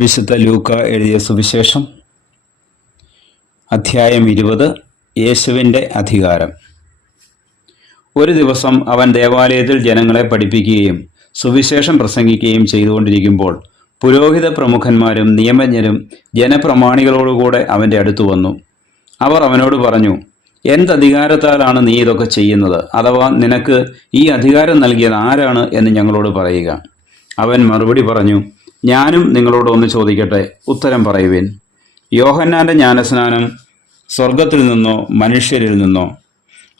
വിശുദ്ധ ലൂക്ക എഴുതിയ സുവിശേഷം അധ്യായം 20. യേശുവിൻ്റെ അധികാരം. ഒരു ദിവസം അവൻ ദേവാലയത്തിൽ ജനങ്ങളെ പഠിപ്പിക്കുകയും സുവിശേഷം പ്രസംഗിക്കുകയും ചെയ്തുകൊണ്ടിരിക്കുമ്പോൾ പുരോഹിത പ്രമുഖന്മാരും നിയമജ്ഞരും ജനപ്രമാണികളോടുകൂടെ അവൻ്റെ അടുത്തു വന്നു. അവർ അവനോട് പറഞ്ഞു, എന്തധികാരത്താലാണ് നീ ഇതൊക്കെ ചെയ്യുന്നത്? അഥവാ നിനക്ക് ഈ അധികാരം നൽകിയത് ആരാണ് എന്ന് ഞങ്ങളോട് പറയുക. അവൻ മറുപടി പറഞ്ഞു, ഞാനും നിങ്ങളോട് ഒന്ന് ചോദിക്കട്ടെ, ഉത്തരം പറയുവിൻ. യോഹന്നാന്റെ ജ്ഞാനസ്നാനം സ്വർഗത്തിൽ നിന്നോ മനുഷ്യരിൽ നിന്നോ?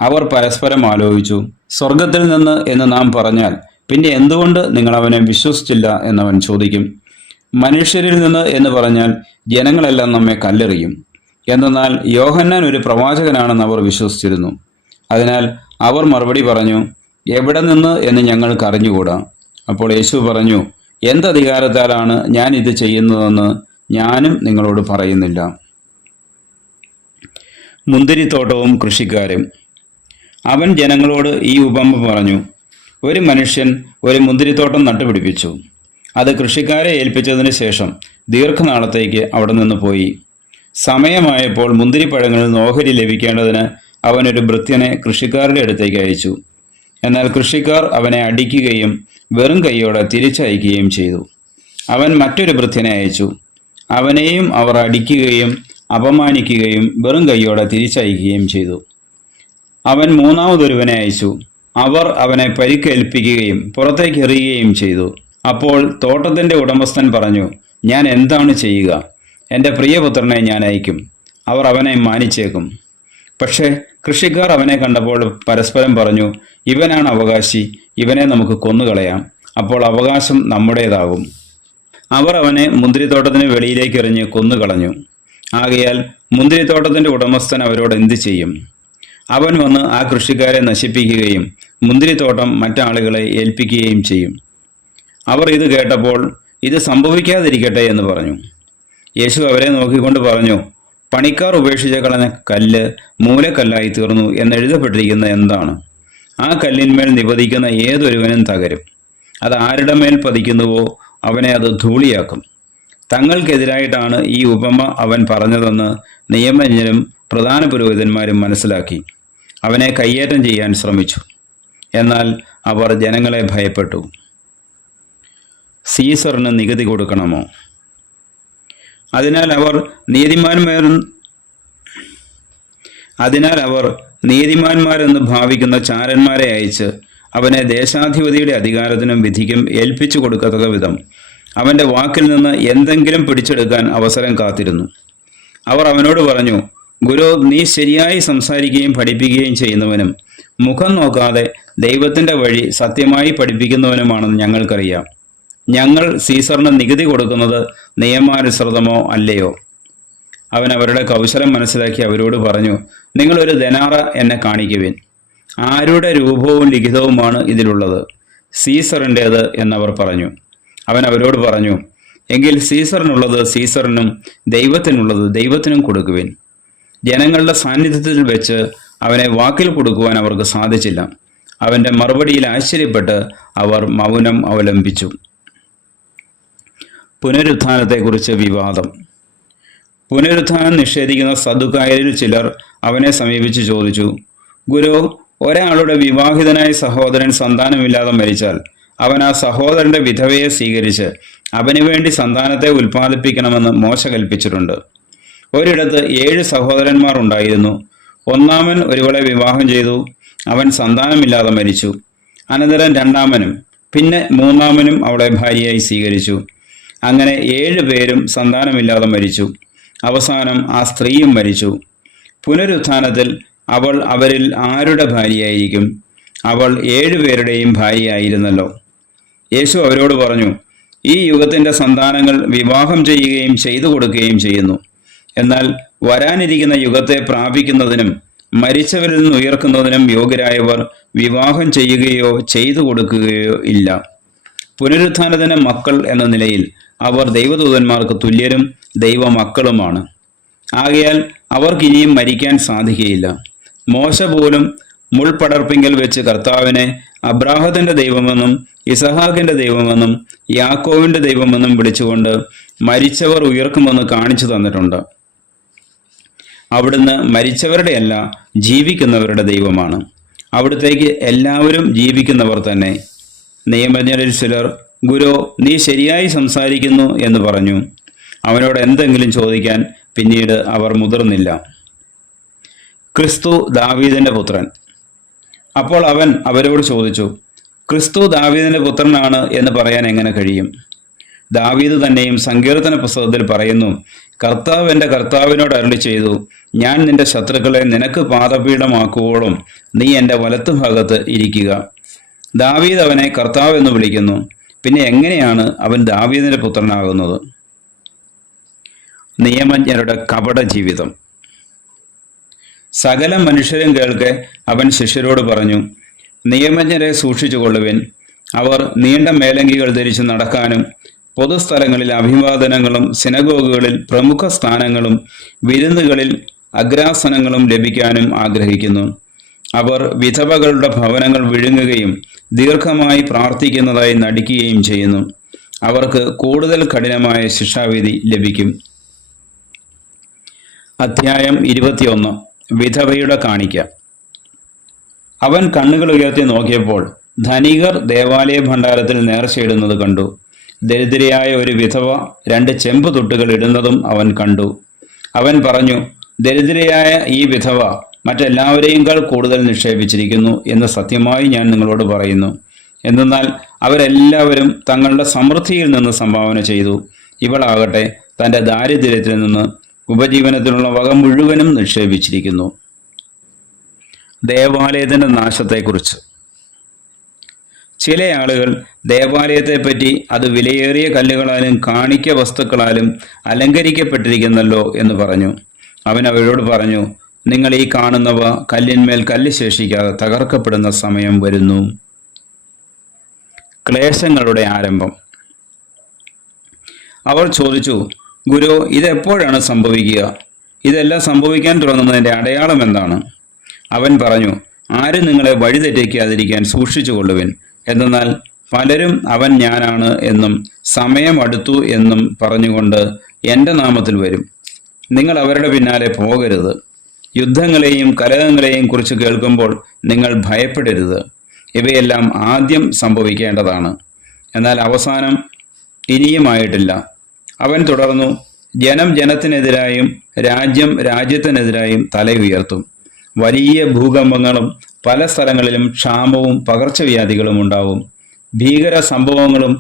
അവർ പരസ്പരം ആലോചിച്ചു. സ്വർഗത്തിൽ നിന്ന് എന്ന് നാം പറഞ്ഞാൽ പിന്നെ എന്തുകൊണ്ട് നിങ്ങൾ അവനെ വിശ്വസിച്ചില്ല എന്നവൻ ചോദിക്കും. മനുഷ്യരിൽ നിന്ന് എന്ന് പറഞ്ഞാൽ ജനങ്ങളെല്ലാം നമ്മെ കല്ലെറിയും. എന്നാൽ യോഹന്നാൻ ഒരു പ്രവാചകനാണെന്ന് അവർ വിശ്വസിച്ചിരുന്നു. അതിനാൽ അവർ മറുപടി പറഞ്ഞു, എവിടെ നിന്ന് എന്ന് ഞങ്ങൾക്ക് അറിഞ്ഞുകൂടാ. അപ്പോൾ യേശു പറഞ്ഞു, എന്തധികാരത്താലാണ് ഞാൻ ഇത് ചെയ്യുന്നതെന്ന് ഞാനും നിങ്ങളോട് പറയുന്നില്ല. മുന്തിരിത്തോട്ടവും കൃഷിക്കാരും. അവൻ ജനങ്ങളോട് ഈ ഉപമ പറഞ്ഞു. ഒരു മനുഷ്യൻ ഒരു മുന്തിരിത്തോട്ടം നട്ടുപിടിപ്പിച്ചു. അത് കൃഷിക്കാരെ ഏൽപ്പിച്ചതിന് ശേഷം ദീർഘനാളത്തേക്ക് അവിടെ നിന്ന് പോയി. സമയമായപ്പോൾ മുന്തിരിപ്പഴങ്ങളിൽ ഓഹരി ലഭിക്കേണ്ടതിന് അവനൊരു ഭൃത്യനെ കൃഷിക്കാരുടെ അടുത്തേക്ക് അയച്ചു. എന്നാൽ കൃഷിക്കാർ അവനെ അടിക്കുകയും വെറും കൈയോടെ തിരിച്ചയക്കുകയും ചെയ്തു. അവൻ മറ്റൊരു ഭൃത്യനെ അയച്ചു. അവനെയും അവർ അടിക്കുകയും അപമാനിക്കുകയും വെറും കൈയോടെ തിരിച്ചയക്കുകയും ചെയ്തു. അവൻ മൂന്നാമതൊരുവനെ അയച്ചു. അവർ അവനെ പരിക്കേൽപ്പിക്കുകയും പുറത്തേക്ക് എറിയുകയും ചെയ്തു. അപ്പോൾ തോട്ടത്തിൻ്റെ ഉടമസ്ഥൻ പറഞ്ഞു, ഞാൻ എന്താണ് ചെയ്യുക? എൻ്റെ പ്രിയപുത്രനെ ഞാൻ അയക്കും, അവർ അവനെ മാനിച്ചേക്കും. പക്ഷേ കൃഷിക്കാർ അവനെ കണ്ടപ്പോൾ പരസ്പരം പറഞ്ഞു, ഇവനാണ് അവകാശി, ഇവനെ നമുക്ക് കൊന്നുകളയാം, അപ്പോൾ അവകാശം നമ്മുടേതാകും. അവർ അവനെ മുന്തിരിത്തോട്ടത്തിന് വെളിയിലേക്ക് എറിഞ്ഞ് കൊന്നുകളഞ്ഞു. ആകയാൽ മുന്തിരിത്തോട്ടത്തിൻ്റെ ഉടമസ്ഥൻ അവരോട് എന്തു ചെയ്യും? അവൻ വന്ന് ആ കൃഷിക്കാരെ നശിപ്പിക്കുകയും മുന്തിരിത്തോട്ടം മറ്റാളുകളെ ഏൽപ്പിക്കുകയും ചെയ്യും. അവർ ഇത് കേട്ടപ്പോൾ ഇത് സംഭവിക്കാതിരിക്കട്ടെ എന്ന് പറഞ്ഞു. യേശു അവരെ നോക്കിക്കൊണ്ട് പറഞ്ഞു, പണിക്കാർ ഉപേക്ഷിച്ച് കളഞ്ഞ കല്ല് മൂലക്കല്ലായി തീർന്നു എന്നെഴുതപ്പെട്ടിരിക്കുന്ന എന്താണ്? ആ കല്ലിന്മേൽ നിപതിക്കുന്ന ഏതൊരുവനും തകരും. അത് ആരുടെ മേൽ പതിക്കുന്നുവോ അവനെ അത് ധൂളിയാക്കും. തങ്ങൾക്കെതിരായിട്ടാണ് ഈ ഉപമ അവൻ പറഞ്ഞതെന്ന് നിയമജ്ഞരും പ്രധാന പുരോഹിതന്മാരും മനസ്സിലാക്കി അവനെ കയ്യേറ്റം ചെയ്യാൻ ശ്രമിച്ചു. എന്നാൽ അവർ ജനങ്ങളെ ഭയപ്പെട്ടു. സീസറിന് നികുതി കൊടുക്കണമോ? അതിനാൽ അവർ നീതിമാന്മാരെന്ന് ഭാവിക്കുന്ന ചാരന്മാരെ അയച്ച് അവനെ ദേശാധിപതിയുടെ അധികാരത്തിനും വിധിക്കും ഏൽപ്പിച്ചു കൊടുക്കത്തക്ക വിധം അവൻ്റെ വാക്കിൽ നിന്ന് എന്തെങ്കിലും പിടിച്ചെടുക്കാൻ അവസരം കാത്തിരുന്നു. അവർ അവനോട് പറഞ്ഞു, ഗുരു, നീ ശരിയായി സംസാരിക്കുകയും പഠിപ്പിക്കുകയും ചെയ്യുന്നവനും മുഖം നോക്കാതെ ദൈവത്തിൻ്റെ വഴി സത്യമായി പഠിപ്പിക്കുന്നവനുമാണെന്ന് ഞങ്ങൾക്കറിയാം. ഞങ്ങൾ സീസറിന് നികുതി കൊടുക്കുന്നത് നിയമാനുസൃതമോ അല്ലയോ? അവൻ അവരുടെ കൗശലം മനസ്സിലാക്കി അവരോട് പറഞ്ഞു, നിങ്ങളൊരു ദനാറ എന്നെ കാണിക്കുവിൻ. ആരുടെ രൂപവും ലിഖിതവുമാണ് ഇതിലുള്ളത്? സീസറിൻ്റേത് എന്നവർ പറഞ്ഞു. അവൻ അവരോട് പറഞ്ഞു, എങ്കിൽ സീസറിനുള്ളത് സീസറിനും ദൈവത്തിനുള്ളത് ദൈവത്തിനും കൊടുക്കുവിൻ. ജനങ്ങളുടെ സാന്നിധ്യത്തിൽ വെച്ച് അവനെ വാക്കിൽ കൊടുക്കുവാൻ അവർക്ക് സാധിച്ചില്ല. അവൻ്റെ മറുപടിയിൽ ആശ്ചര്യപ്പെട്ട് അവർ മൗനം അവലംബിച്ചു. പുനരുത്ഥാനത്തെക്കുറിച്ച് വിവാദം. പുനരുത്ഥാനം നിഷേധിക്കുന്ന സദുക്കായരിൽ ചിലർ അവനെ സമീപിച്ച് ചോദിച്ചു, ഗുരു, ഒരാളുടെ വിവാഹിതനായ സഹോദരൻ സന്താനമില്ലാതെ മരിച്ചാൽ അവൻ ആ സഹോദരന്റെ വിധവയെ സ്വീകരിച്ച് അവന് വേണ്ടി സന്താനത്തെ ഉൽപ്പാദിപ്പിക്കണമെന്ന് മോശ കൽപ്പിച്ചിട്ടുണ്ട്. ഒരിടത്ത് 7 സഹോദരന്മാർ ഉണ്ടായിരുന്നു. ഒന്നാമൻ ഒരുവളെ വിവാഹം ചെയ്തു. അവൻ സന്താനമില്ലാതെ മരിച്ചു. അനന്തരം രണ്ടാമനും പിന്നെ മൂന്നാമനും അവളെ ഭാര്യയായി സ്വീകരിച്ചു. അങ്ങനെ 7 പേരും സന്താനമില്ലാതെ മരിച്ചു. അവസാനം ആ സ്ത്രീയും മരിച്ചു. പുനരുത്ഥാനത്തിൽ അവൾ അവരിൽ ആരുടെ ഭാര്യയായിരിക്കും? അവൾ 7 പേരുടെയും ഭാര്യയായിരുന്നല്ലോ. യേശു അവരോട് പറഞ്ഞു, ഈ യുഗത്തിൻ്റെ സന്താനങ്ങൾ വിവാഹം ചെയ്യുകയും ചെയ്തു കൊടുക്കുകയും ചെയ്യുന്നു. എന്നാൽ വരാനിരിക്കുന്ന യുഗത്തെ പ്രാപിക്കുന്നതിനും മരിച്ചവരിൽ നിന്ന് ഉയർക്കുന്നതിനും യോഗ്യരായവർ വിവാഹം ചെയ്യുകയോ ചെയ്തു കൊടുക്കുകയോ ഇല്ല. പുനരുത്ഥാനത്തിന് മക്കൾ എന്ന നിലയിൽ അവർ ദൈവദൂതന്മാർക്ക് തുല്യരും ദൈവമക്കളുമാണ്. ആകയാൽ അവർക്കിനിയും മരിക്കാൻ സാധിക്കുകയില്ല. മോശ പോലും മുൾപടർപ്പിങ്കൽ വെച്ച് കർത്താവിനെ അബ്രാഹത്തിന്റെ ദൈവമെന്നും ഇസഹാക്കിന്റെ ദൈവമെന്നും യാക്കോവിന്റെ ദൈവമെന്നും വിളിച്ചുകൊണ്ട് മരിച്ചവർ ഉയർക്കുമെന്ന് കാണിച്ചു തന്നിട്ടുണ്ട്. അവിടുന്ന് മരിച്ചവരുടെയല്ല, ജീവിക്കുന്നവരുടെ ദൈവമാണ്. അവിടുത്തേക്ക് എല്ലാവരും ജീവിക്കുന്നവർ തന്നെ. നിയമജ്ഞരിൽ ചിലർ, ഗുരു, നീ ശരിയായി സംസാരിക്കുന്നു എന്ന് പറഞ്ഞു. അവനോട് എന്തെങ്കിലും ചോദിക്കാൻ പിന്നീട് അവർ മുതിർന്നില്ല. ക്രിസ്തു ദാവീദിന്റെ പുത്രൻ. അപ്പോൾ അവൻ അവരോട് ചോദിച്ചു, ക്രിസ്തു ദാവീദിന്റെ പുത്രനാണ് എന്ന് പറയാൻ എങ്ങനെ കഴിയും? ദാവീദ് തന്നെയും സങ്കീർത്തന പുസ്തകത്തിൽ പറയുന്നു, കർത്താവ് എൻ്റെ കർത്താവിനോട് അരുളി ചെയ്തു, ഞാൻ നിന്റെ ശത്രുക്കളെ നിനക്ക് പാദപീഠമാക്കുവോളം നീ എൻ്റെ വലത്തുഭാഗത്ത് ഇരിക്കുക. ദാവീദ് അവനെ കർത്താവ് എന്ന് വിളിക്കുന്നു. പിന്നെ എങ്ങനെയാണ് അവൻ ദാവീദിന്റെ പുത്രനാകുന്നത്? നിയമജ്ഞരുടെ കപട ജീവിതം. സകല മനുഷ്യരും കേൾക്കെ അവൻ ശിഷ്യരോട് പറഞ്ഞു, നിയമജ്ഞരെ സൂക്ഷിച്ചുകൊള്ളുവിൻ. അവർ നീണ്ട മേലങ്കികൾ ധരിച്ച് നടക്കാനും പൊതുസ്ഥലങ്ങളിൽ അഭിവാദനങ്ങളും സിനഗോഗുകളിൽ പ്രമുഖ സ്ഥാനങ്ങളും വിരുന്നുകളിൽ അഗ്രാസനങ്ങളും ലഭിക്കാനും ആഗ്രഹിക്കുന്നു. അവർ വിധവകളുടെ ഭവനങ്ങൾ വിഴുങ്ങുകയും ദീർഘമായി പ്രാർത്ഥിക്കുന്നതായി നടിക്കുകയും ചെയ്യുന്നു. അവർക്ക് കൂടുതൽ കഠിനമായ ശിക്ഷാവിധി ലഭിക്കും. അധ്യായം 21. വിധവയുടെ കാണിക്ക. അവൻ കണ്ണുകൾ ഉയർത്തി നോക്കിയപ്പോൾ ധനികർ ദേവാലയ ഭണ്ഡാരത്തിൽ നേർച്ചയിടുന്നത് കണ്ടു. ദരിദ്രയായ ഒരു വിധവ 2 ചെമ്പ് തുട്ടുകൾ ഇടുന്നതും അവൻ കണ്ടു. അവൻ പറഞ്ഞു, ദരിദ്രയായ ഈ വിധവ മറ്റെല്ലാവരെയുംക്കാൾ കൂടുതൽ നിക്ഷേപിച്ചിരിക്കുന്നു എന്ന് സത്യമായി ഞാൻ നിങ്ങളോട് പറയുന്നു. എന്തെന്നാൽ അവരെല്ലാവരും തങ്ങളുടെ സമൃദ്ധിയിൽ നിന്ന് സംഭാവന ചെയ്തു. ഇവളാകട്ടെ തൻ്റെ ദാരിദ്ര്യത്തിൽ നിന്ന് ഉപജീവനത്തിനുള്ള വക മുഴുവനും നിക്ഷേപിച്ചിരിക്കുന്നു. ദേവാലയത്തിൻ്റെ നാശത്തെക്കുറിച്ച്. ചില ആളുകൾ ദേവാലയത്തെപ്പറ്റി അത് വിലയേറിയ കല്ലുകളാലും കാണിക്ക വസ്തുക്കളാലും അലങ്കരിക്കപ്പെട്ടിരിക്കുന്നല്ലോ എന്ന് പറഞ്ഞു. അവൻ അവരോട് പറഞ്ഞു, നിങ്ങൾ ഈ കാണുന്നവ കല്ലിന്മേൽ കല്ല് ശേഷിക്കാതെ തകർക്കപ്പെടുന്ന സമയം വരുന്നു. ക്ലേശങ്ങളുടെ ആരംഭം. അവർ ചോദിച്ചു, ഗുരു, ഇതെപ്പോഴാണ് സംഭവിക്കുക? ഇതെല്ലാം സംഭവിക്കാൻ തുടങ്ങുന്നതിൻ്റെ അടയാളം എന്താണ്? അവൻ പറഞ്ഞു, ആരും നിങ്ങളെ വഴിതെറ്റിക്കാതിരിക്കാൻ സൂക്ഷിച്ചുകൊള്ളുവിൻ. എന്തെന്നാൽ പലരും അവൻ ഞാനാണ് എന്നും സമയം അടുത്തു എന്നും പറഞ്ഞുകൊണ്ട് എൻ്റെ നാമത്തിൽ വരും. നിങ്ങൾ അവരുടെ പിന്നാലെ പോകരുത്. യുദ്ധങ്ങളെയും കലഹങ്ങളെയും കുറിച്ച് കേൾക്കുമ്പോൾ നിങ്ങൾ ഭയപ്പെടരുത്. ഇവയെല്ലാം ആദ്യം സംഭവിക്കേണ്ടതാണ്, എന്നാൽ അവസാനം ഇനിയുമായിട്ടില്ല. അവൻ തുടർന്നു, ജനം ജനത്തിനെതിരായും രാജ്യം രാജ്യത്തിനെതിരായും തല ഉയർത്തും. വലിയ ഭൂകമ്പങ്ങളും പല സ്ഥലങ്ങളിലും ക്ഷാമവും പകർച്ചവ്യാധികളും ഉണ്ടാവും. ഭീകര സംഭവങ്ങളും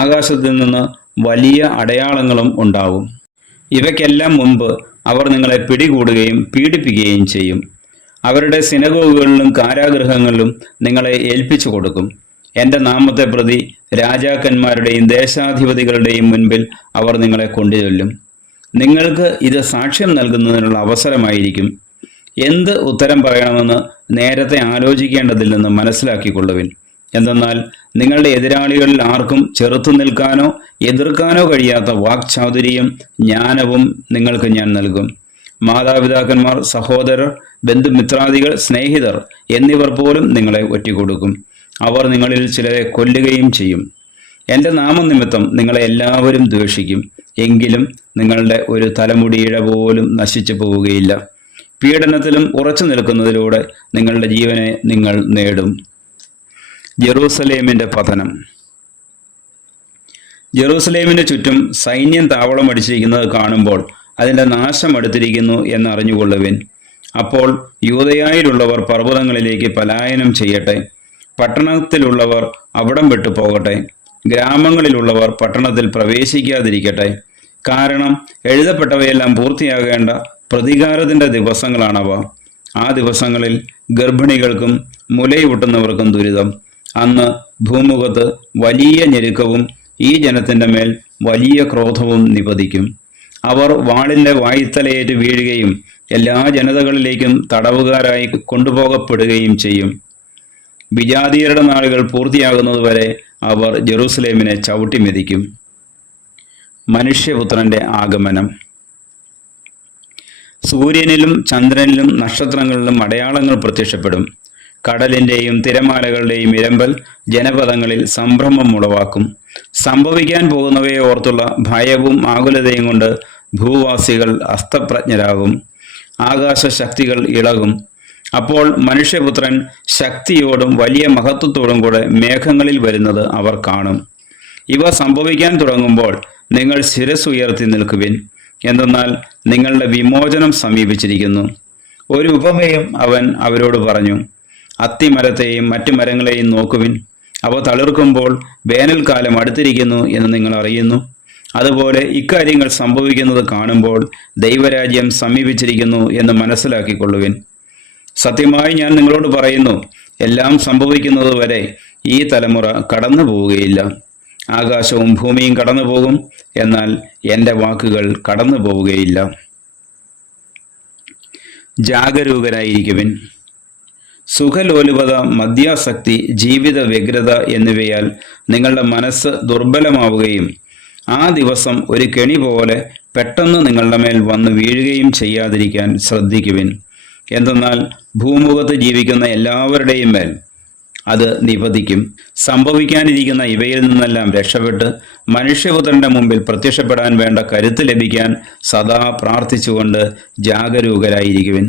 ആകാശത്തിൽ നിന്ന് വലിയ അടയാളങ്ങളും ഉണ്ടാവും. ഇവയ്ക്കെല്ലാം മുമ്പ് അവർ നിങ്ങളെ പിടികൂടുകയും പീഡിപ്പിക്കുകയും ചെയ്യും. അവരുടെ സിനഗോഗുകളിലും കാരാഗൃഹങ്ങളിലും നിങ്ങളെ ഏൽപ്പിച്ചു കൊടുക്കും. എൻ്റെ നാമത്തെ പ്രതി രാജാക്കന്മാരുടെയും ദേശാധിപതികളുടെയും മുൻപിൽ അവർ നിങ്ങളെ കൊണ്ടുചൊല്ലും. നിങ്ങൾക്ക് ഇത് സാക്ഷ്യം നൽകുന്നതിനുള്ള അവസരമായിരിക്കും. എന്ത് ഉത്തരം പറയണമെന്ന് നേരത്തെ ആലോചിക്കേണ്ടതില്ലെന്ന് മനസ്സിലാക്കിക്കൊള്ളുവിൻ. എന്തെന്നാൽ നിങ്ങളുടെ എതിരാളികളിൽ ആർക്കും ചെറുത്തു നിൽക്കാനോ എതിർക്കാനോ കഴിയാത്ത വാക്ചാതുരിയും ജ്ഞാനവും നിങ്ങൾക്ക് ഞാൻ നൽകും. മാതാപിതാക്കന്മാർ, സഹോദരർ, ബന്ധുമിത്രാദികൾ, സ്നേഹിതർ എന്നിവർ പോലും നിങ്ങളെ ഒറ്റിക്കൊടുക്കും. അവർ നിങ്ങളിൽ ചിലരെ കൊല്ലുകയും ചെയ്യും. എൻ്റെ നാമനിമിത്തം നിങ്ങളെ എല്ലാവരും ദ്വേഷിക്കും. എങ്കിലും നിങ്ങളുടെ ഒരു തലമുടിയിഴ പോലും നശിച്ചു പോവുകയില്ല. പീഡനത്തിലും ഉറച്ചു നിൽക്കുന്നതിലൂടെ നിങ്ങളുടെ ജീവനെ നിങ്ങൾ നേടും. ജെറൂസലേമിൻ്റെ പതനം. ജെറൂസലേമിന് ചുറ്റും സൈന്യം താവളമടിച്ചിരിക്കുന്നത് കാണുമ്പോൾ അതിൻ്റെ നാശം അടുത്തിരിക്കുന്നു എന്നറിഞ്ഞുകൊള്ളുവിൻ. അപ്പോൾ യൂദയായിലുള്ളവർ പർവ്വതങ്ങളിലേക്ക് പലായനം ചെയ്യട്ടെ. പട്ടണത്തിലുള്ളവർ അവിടം വിട്ടു പോകട്ടെ. ഗ്രാമങ്ങളിലുള്ളവർ പട്ടണത്തിൽ പ്രവേശിക്കാതിരിക്കട്ടെ. കാരണം എഴുതപ്പെട്ടവയെല്ലാം പൂർത്തിയാകേണ്ട പ്രതികാരത്തിൻ്റെ ദിവസങ്ങളാണവ. ആ ദിവസങ്ങളിൽ ഗർഭിണികൾക്കും മുലയൂട്ടുന്നവർക്കും ദുരിതം. അന്ന് ഭൂമുഖത്ത് വലിയ ഞെരുക്കവും ഈ ജനത്തിൻ്റെ മേൽ വലിയ ക്രോധവും നിപതിക്കും. അവർ വാളിൻ്റെ വായ്ത്തലയേറ്റ് വീഴുകയും എല്ലാ ജനതകളിലേക്കും തടവുകാരായി കൊണ്ടുപോകപ്പെടുകയും ചെയ്യും. വിജാതീയരുടെ നാളുകൾ പൂർത്തിയാകുന്നതുവരെ അവർ ജെറൂസലേമിനെ ചവിട്ടി മെതിക്കും. മനുഷ്യപുത്രന്റെ ആഗമനം. സൂര്യനിലും ചന്ദ്രനിലും നക്ഷത്രങ്ങളിലും അടയാളങ്ങൾ പ്രത്യക്ഷപ്പെടും. കടലിന്റെയും തിരമാലകളുടെയും ഇരമ്പൽ ജനപദങ്ങളിൽ സംഭ്രമം ഉളവാക്കും. സംഭവിക്കാൻ പോകുന്നവയെ ഓർത്തുള്ള ഭയവും ആകുലതയും കൊണ്ട് ഭൂവാസികൾ അസ്തപ്രജ്ഞരാകും. ആകാശശക്തികൾ ഇളകും. അപ്പോൾ മനുഷ്യപുത്രൻ ശക്തിയോടും വലിയ മഹത്വത്തോടും കൂടെ മേഘങ്ങളിൽ വരുന്നത് അവർ കാണും. ഇവ സംഭവിക്കാൻ തുടങ്ങുമ്പോൾ നിങ്ങൾ ശിരസ് ഉയർത്തി നിൽക്കുവിൻ, എന്തെന്നാൽ നിങ്ങളുടെ വിമോചനം സമീപിച്ചിരിക്കുന്നു. ഒരു ഉപമയും അവൻ അവരോട് പറഞ്ഞു. അത്തിമരത്തെയും മറ്റു മരങ്ങളെയും നോക്കുവിൻ. അവ തളിർക്കുമ്പോൾ വേനൽക്കാലം അടുത്തിരിക്കുന്നു എന്ന് നിങ്ങൾ അറിയുന്നു. അതുപോലെ ഇക്കാര്യങ്ങൾ സംഭവിക്കുന്നത് കാണുമ്പോൾ ദൈവരാജ്യം സമീപിച്ചിരിക്കുന്നു എന്ന് മനസ്സിലാക്കിക്കൊള്ളുവിൻ. സത്യമായി ഞാൻ നിങ്ങളോട് പറയുന്നു, എല്ലാം സംഭവിക്കുന്നത് വരെ ഈ തലമുറ കടന്നു പോവുകയില്ല. ആകാശവും ഭൂമിയും കടന്നു പോകും, എന്നാൽ എൻ്റെ വാക്കുകൾ കടന്നു പോവുകയില്ല. ജാഗരൂകരായിരിക്കുവിൻ. സുഖലോലുപത, മദ്യാസക്തി, ജീവിത വ്യഗ്രത എന്നിവയാൽ നിങ്ങളുടെ മനസ്സ് ദുർബലമാവുകയും ആ ദിവസം ഒരു കെണി പോലെ പെട്ടെന്ന് നിങ്ങളുടെ മേൽ വന്ന് വീഴുകയും ചെയ്യാതിരിക്കാൻ ശ്രദ്ധിക്കുവിൻ. എന്തെന്നാൽ ഭൂമുഖത്ത് ജീവിക്കുന്ന എല്ലാവരുടെയും മേൽ അത് നിപതിക്കും. സംഭവിക്കാനിരിക്കുന്ന ഇവയിൽ നിന്നെല്ലാം രക്ഷപ്പെട്ട് മനുഷ്യപുത്രന്റെ മുമ്പിൽ പ്രത്യക്ഷപ്പെടാൻ വേണ്ട കരുത്ത് ലഭിക്കാൻ സദാ പ്രാർത്ഥിച്ചുകൊണ്ട് ജാഗരൂകരായിരിക്കുവിൻ.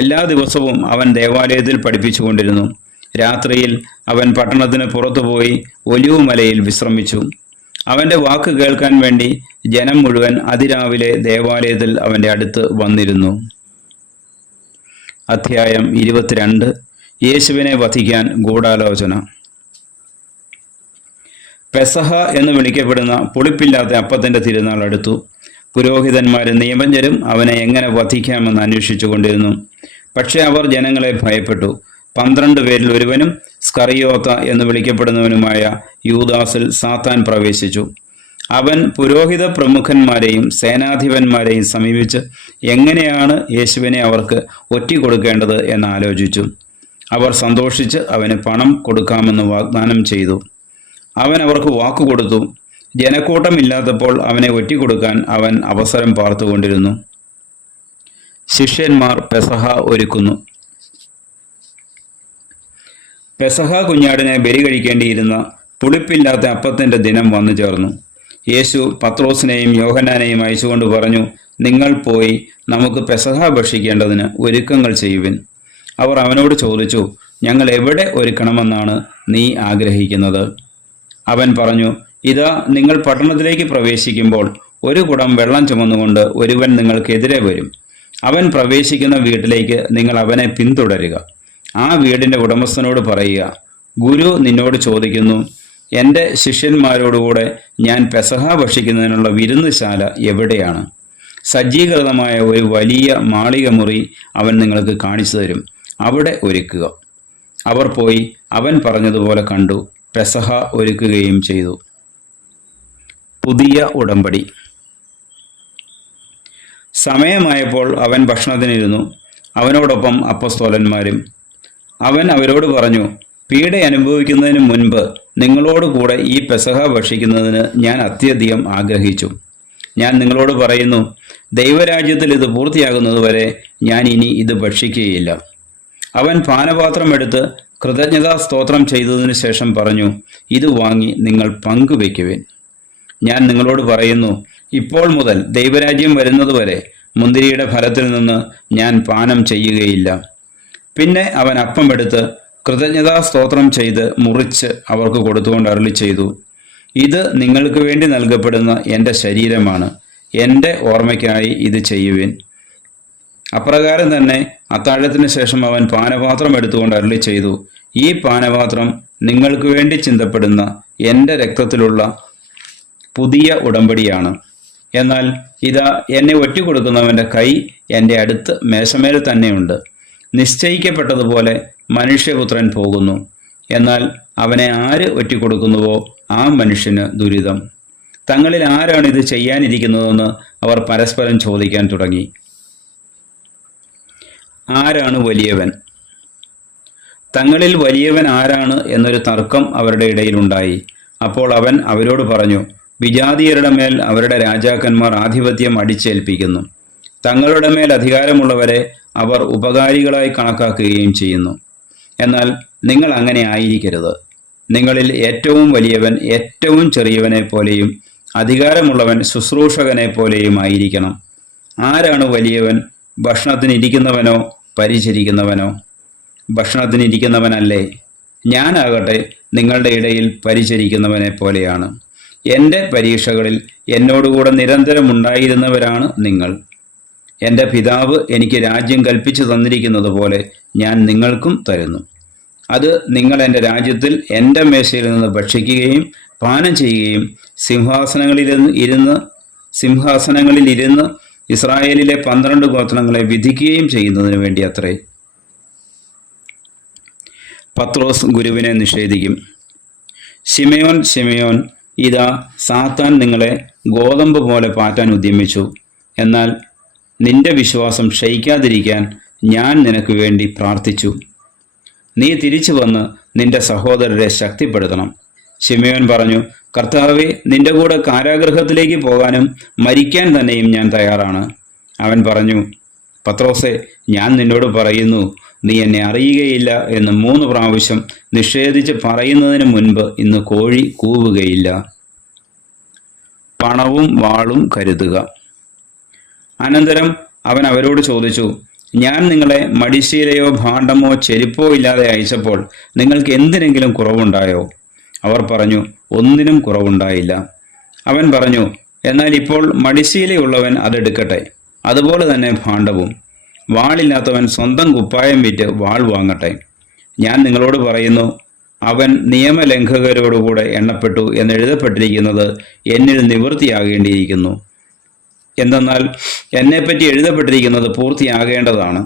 എല്ലാ ദിവസവും അവൻ ദേവാലയത്തിൽ പഠിപ്പിച്ചുകൊണ്ടിരുന്നു. രാത്രിയിൽ അവൻ പട്ടണത്തിന് പുറത്തുപോയി ഒലിവുമലയിൽ വിശ്രമിച്ചു. അവന്റെ വാക്ക് കേൾക്കാൻ വേണ്ടി ജനം മുഴുവൻ അതിരാവിലെ ദേവാലയത്തിൽ അവന്റെ അടുത്ത് വന്നിരുന്നു. അധ്യായം 22. യേശുവിനെ വധിക്കാൻ ഗൂഢാലോചന. പെസഹ എന്ന് വിളിക്കപ്പെടുന്ന പുളിപ്പില്ലാത്ത അപ്പത്തിന്റെ തിരുനാൾ അടുത്തു. പുരോഹിതന്മാരും നിയമജ്ഞരും അവനെ എങ്ങനെ വധിക്കാമെന്ന് അന്വേഷിച്ചു കൊണ്ടിരുന്നു. പക്ഷെ അവർ ജനങ്ങളെ ഭയപ്പെട്ടു. 12 പേരിൽ ഒരുവനും സ്കറിയോത്ത എന്ന് വിളിക്കപ്പെടുന്നവനുമായ യൂദാസിൽ സാത്താൻ പ്രവേശിച്ചു. അവൻ പുരോഹിത പ്രമുഖന്മാരെയും സേനാധിപന്മാരെയും സമീപിച്ച് എങ്ങനെയാണ് യേശുവിനെ അവർക്ക് ഒറ്റിക്കൊടുക്കേണ്ടത് എന്ന് ആലോചിച്ചു. അവർ സന്തോഷിച്ച് അവന് പണം കൊടുക്കാമെന്ന് വാഗ്ദാനം ചെയ്തു. അവൻ അവർക്ക് വാക്കുകൊടുത്തു. ജനക്കൂട്ടമില്ലാത്തപ്പോൾ അവനെ ഒറ്റിക്കൊടുക്കാൻ അവൻ അവസരം പാർത്തുകൊണ്ടിരുന്നു. ശിഷ്യന്മാർ പെസഹ ഒരുക്കുന്നു. പെസഹ കുഞ്ഞാടിനെ ബലി കഴിക്കേണ്ടിയിരുന്ന പുളിപ്പില്ലാത്ത അപ്പത്തിന്റെ ദിനം വന്നു ചേർന്നു. യേശു പത്രോസിനെയും യോഹന്നാനെയും അയച്ചുകൊണ്ട് പറഞ്ഞു, നിങ്ങൾ പോയി നമുക്ക് പെസഹ ഭക്ഷിക്കേണ്ടതിന് ഒരുക്കങ്ങൾ ചെയ്യുവിൻ. അവർ അവനോട് ചോദിച്ചു, ഞങ്ങൾ എവിടെ ഒരുക്കണമെന്നാണ് നീ ആഗ്രഹിക്കുന്നത്? അവൻ പറഞ്ഞു, ഇതാ നിങ്ങൾ പട്ടണത്തിലേക്ക് പ്രവേശിക്കുമ്പോൾ ഒരു കുടം വെള്ളം ചുമന്നുകൊണ്ട് ഒരുവൻ നിങ്ങൾക്കെതിരെ വരും. അവൻ പ്രവേശിക്കുന്ന വീട്ടിലേക്ക് നിങ്ങൾ അവനെ പിന്തുടരുക. ആ വീടിന്റെ ഉടമസ്ഥനോട് പറയുക, ഗുരു നിന്നോട് ചോദിക്കുന്നു, എൻ്റെ ശിഷ്യന്മാരോടുകൂടെ ഞാൻ പെസഹ ഭക്ഷിക്കുന്നതിനുള്ള വിരുന്നുശാല എവിടെയാണ്? സജ്ജീകൃതമായ ഒരു വലിയ മാളിക മുറി അവൻ നിങ്ങൾക്ക് കാണിച്ചു തരും. അവിടെ ഒരുക്കുക. അവർ പോയി അവൻ പറഞ്ഞതുപോലെ കണ്ടു, പെസഹ ഒരുക്കുകയും ചെയ്തു. പുതിയ ഉടമ്പടി. സമയമായപ്പോൾ അവൻ ഭക്ഷണത്തിനിരുന്നു, അവനോടൊപ്പം അപ്പസ്തോലന്മാരും. അവൻ അവരോട് പറഞ്ഞു, പീഡ അനുഭവിക്കുന്നതിന് മുൻപ് നിങ്ങളോട് കൂടെ ഈ പെസഹ ഭക്ഷിക്കുന്നതിന് ഞാൻ അത്യധികം ആഗ്രഹിച്ചു. ഞാൻ നിങ്ങളോട് പറയുന്നു, ദൈവരാജ്യത്തിൽ ഇത് പൂർത്തിയാകുന്നതുവരെ ഞാൻ ഇനി ഇത് ഭക്ഷിക്കുകയില്ല. അവൻ പാനപാത്രം എടുത്ത് കൃതജ്ഞതാ സ്തോത്രം ചെയ്തതിനു ശേഷം പറഞ്ഞു, ഇത് വാങ്ങി നിങ്ങൾ പങ്കുവയ്ക്കുവിൻ. ഞാൻ നിങ്ങളോട് പറയുന്നു, ഇപ്പോൾ മുതൽ ദൈവരാജ്യം വരുന്നതുവരെ മുന്തിരിയുടെ ഫലത്തിൽ നിന്ന് ഞാൻ പാനം ചെയ്യുകയില്ല. പിന്നെ അവൻ അപ്പം എടുത്ത് കൃതജ്ഞതാ സ്തോത്രം ചെയ്ത് മുറിച്ച് അവർക്ക് കൊടുത്തുകൊണ്ട് അരുളി ചെയ്തു, ഇത് നിങ്ങൾക്ക് വേണ്ടി നൽകപ്പെടുന്ന എൻ്റെ ശരീരമാണ്. എൻ്റെ ഓർമ്മയ്ക്കായി ഇത് ചെയ്യുവിൻ. അപ്രകാരം തന്നെ അത്താഴത്തിന് ശേഷം അവൻ പാനപാത്രം എടുത്തുകൊണ്ട് അരുളി ചെയ്തു, ഈ പാനപാത്രം നിങ്ങൾക്ക് വേണ്ടി ചിന്തപ്പെടുന്ന എൻ്റെ രക്തത്തിലുള്ള പുതിയ ഉടമ്പടിയാണ്. എന്നാൽ ഇതാ എന്നെ ഒറ്റിക്കൊടുക്കുന്നവൻ്റെ കൈ എൻ്റെ അടുത്ത് മേശമേൽ തന്നെയുണ്ട്. നിശ്ചയിക്കപ്പെട്ടതുപോലെ മനുഷ്യപുത്രൻ പോകുന്നു. എന്നാൽ അവനെ ആര് ഒറ്റിക്കൊടുക്കുന്നുവോ ആ മനുഷ്യന് ദുരിതം. തങ്ങളിൽ ആരാണ് ഇത് ചെയ്യാനിരിക്കുന്നതെന്ന് അവർ പരസ്പരം ചോദിക്കാൻ തുടങ്ങി. ആരാണ് വലിയവൻ? തങ്ങളിൽ വലിയവൻ ആരാണ് എന്നൊരു തർക്കം അവരുടെ ഇടയിലുണ്ടായി. അപ്പോൾ അവൻ അവരോട് പറഞ്ഞു, വിജാതീയരുടെ മേൽ അവരുടെ രാജാക്കന്മാർ ആധിപത്യം അടിച്ചേൽപ്പിക്കുന്നു. തങ്ങളുടെ മേൽ അധികാരമുള്ളവരെ അവർ ഉപകാരികളായി കണക്കാക്കുകയും ചെയ്യുന്നു. എന്നാൽ നിങ്ങൾ അങ്ങനെ ആയിരിക്കരുത്. നിങ്ങളിൽ ഏറ്റവും വലിയവൻ ഏറ്റവും ചെറിയവനെ പോലെയും അധികാരമുള്ളവൻ ശുശ്രൂഷകനെ പോലെയും ആയിരിക്കണം. ആരാണ് വലിയവൻ? ഭക്ഷണത്തിനിരിക്കുന്നവനോ പരിചരിക്കുന്നവനോ? ഭക്ഷണത്തിനിരിക്കുന്നവനല്ലേ? ഞാനാകട്ടെ നിങ്ങളുടെ ഇടയിൽ പരിചരിക്കുന്നവനെ പോലെയാണ്. എൻ്റെ പരീക്ഷകളിൽ എന്നോടുകൂടെ നിരന്തരമുണ്ടായിരുന്നവരാണ് നിങ്ങൾ. എൻ്റെ പിതാവ് എനിക്ക് രാജ്യം കൽപ്പിച്ചു തന്നിരിക്കുന്നത് പോലെ ഞാൻ നിങ്ങൾക്കും തരുന്നു. അത് നിങ്ങൾ എൻ്റെ രാജ്യത്തിൽ എൻ്റെ മേശയിൽ നിന്ന് ഭക്ഷിക്കുകയും പാനം ചെയ്യുകയും സിംഹാസനങ്ങളിലിരുന്ന് ഇസ്രായേലിലെ 12 ഗോത്രങ്ങളെ വിധിക്കുകയും ചെയ്യുന്നതിന് വേണ്ടി അത്രേ. പത്രോസ് ഗുരുവിനെ നിഷേധിക്കും. ശിമയോൻ, ശിമയോൻ, ഇതാ സാത്താൻ നിങ്ങളെ ഗോതമ്പ് പോലെ പാറ്റാൻ ഉദ്യമിച്ചു. എന്നാൽ നിന്റെ വിശ്വാസം ക്ഷയിക്കാതിരിക്കാൻ ഞാൻ നിനക്ക് വേണ്ടി പ്രാർത്ഥിച്ചു. നീ തിരിച്ചു വന്ന് നിന്റെ സഹോദരരെ ശക്തിപ്പെടുത്തണം. ശിമയോൻ പറഞ്ഞു, കർത്താവേ, നിന്റെ കൂടെ കാരാഗൃഹത്തിലേക്ക് പോകാനും മരിക്കാൻ തന്നെയും ഞാൻ തയ്യാറാണ്. അവൻ പറഞ്ഞു, പത്രോസേ, ഞാൻ നിന്നോട് പറയുന്നു, നീ എന്നെ അറിയുകയില്ല എന്ന് 3 പ്രാവശ്യം നിഷേധിച്ച് പറയുന്നതിന് മുൻപ് ഇന്ന് കോഴി കൂവുകയില്ല. പണവും വാളും കരുതുക. അനന്തരം അവൻ അവരോട് ചോദിച്ചു, ഞാൻ നിങ്ങളെ മടിശീലയോ ഭാണ്ഡമോ ചെരുപ്പോ ഇല്ലാതെ അയച്ചപ്പോൾ നിങ്ങൾക്ക് എന്തിനെങ്കിലും കുറവുണ്ടായോ? അവർ പറഞ്ഞു, ഒന്നിനും കുറവുണ്ടായില്ല. അവൻ പറഞ്ഞു, എന്നാൽ ഇപ്പോൾ മടിശീലയുള്ളവൻ അതെടുക്കട്ടെ, അതുപോലെ തന്നെ ഭാണ്ഡവും. വാളില്ലാത്തവൻ സ്വന്തം കുപ്പായം വിറ്റ് വാൾ വാങ്ങട്ടെ. ഞാൻ നിങ്ങളോട് പറയുന്നു, അവൻ നിയമലംഘകരോടുകൂടെ എണ്ണപ്പെട്ടു എന്നെഴുതപ്പെട്ടിരിക്കുന്നത് എന്നിൽ നിവൃത്തിയാകേണ്ടിയിരിക്കുന്നു. എന്തെന്നാൽ എന്നെപ്പറ്റി എഴുതപ്പെട്ടിരിക്കുന്നത് പൂർത്തിയാകേണ്ടതാണ്.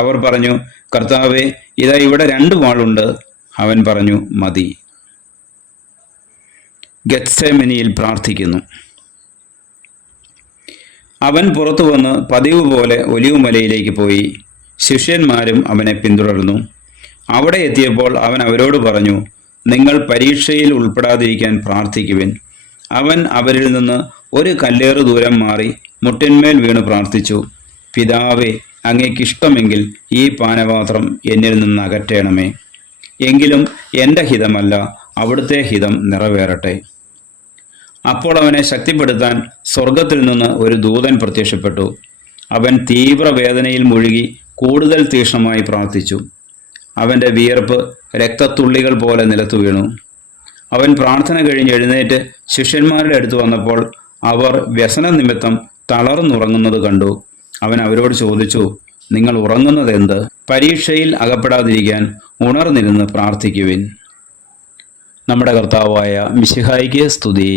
അവർ പറഞ്ഞു, കർത്താവേ, ഇതാ ഇവിടെ 2 വാളുണ്ട്. അവൻ പറഞ്ഞു, മതി. ഗെത്സേമനിയിൽ പ്രാർത്ഥിക്കുന്നു. അവൻ പുറത്തു വന്ന് പതിവ് പോലെ ഒലിവുമലയിലേക്ക് പോയി. ശിഷ്യന്മാരും അവനെ പിന്തുടർന്നു. അവിടെ എത്തിയപ്പോൾ അവൻ അവരോട് പറഞ്ഞു, നിങ്ങൾ പരീക്ഷയിൽ ഉൾപ്പെടാതിരിക്കാൻ പ്രാർത്ഥിക്കുവിൻ. അവൻ അവരിൽ നിന്ന് ഒരു കല്ലേറ് ദൂരം മാറി മുട്ടിന്മേൽ വീണ് പ്രാർത്ഥിച്ചു, പിതാവേ, അങ്ങേക്കിഷ്ടമെങ്കിൽ ഈ പാനപാത്രം എന്നിൽ നിന്ന് അകറ്റണമേ. എങ്കിലും എൻ്റെ ഹിതമല്ല, അവിടുത്തെ ഹിതം നിറവേറട്ടെ. അപ്പോൾ അവനെ ശക്തിപ്പെടുത്താൻ സ്വർഗത്തിൽ നിന്ന് ഒരു ദൂതൻ പ്രത്യക്ഷപ്പെട്ടു. അവൻ തീവ്രവേദനയിൽ മുഴുകി കൂടുതൽ തീക്ഷ്ണമായി പ്രാർത്ഥിച്ചു. അവൻ്റെ വിയർപ്പ് രക്തത്തുള്ളികൾ പോലെ നിലത്തു വീണു. അവൻ പ്രാർത്ഥന കഴിഞ്ഞ് എഴുന്നേറ്റ് ശിഷ്യന്മാരുടെ അടുത്ത് വന്നപ്പോൾ അവർ വ്യസന നിമിത്തം തളർന്നുറങ്ങുന്നത് കണ്ടു. അവൻ അവരോട് ചോദിച്ചു, നിങ്ങൾ ഉറങ്ങുന്നത് എന്ത്? പരീക്ഷയിൽ അകപ്പെടാതിരിക്കാൻ ഉണർന്നിരുന്ന് പ്രാർത്ഥിക്കുവിൻ. നമ്മുടെ കർത്താവായ മിശിഹായിക്ക് സ്തുതി.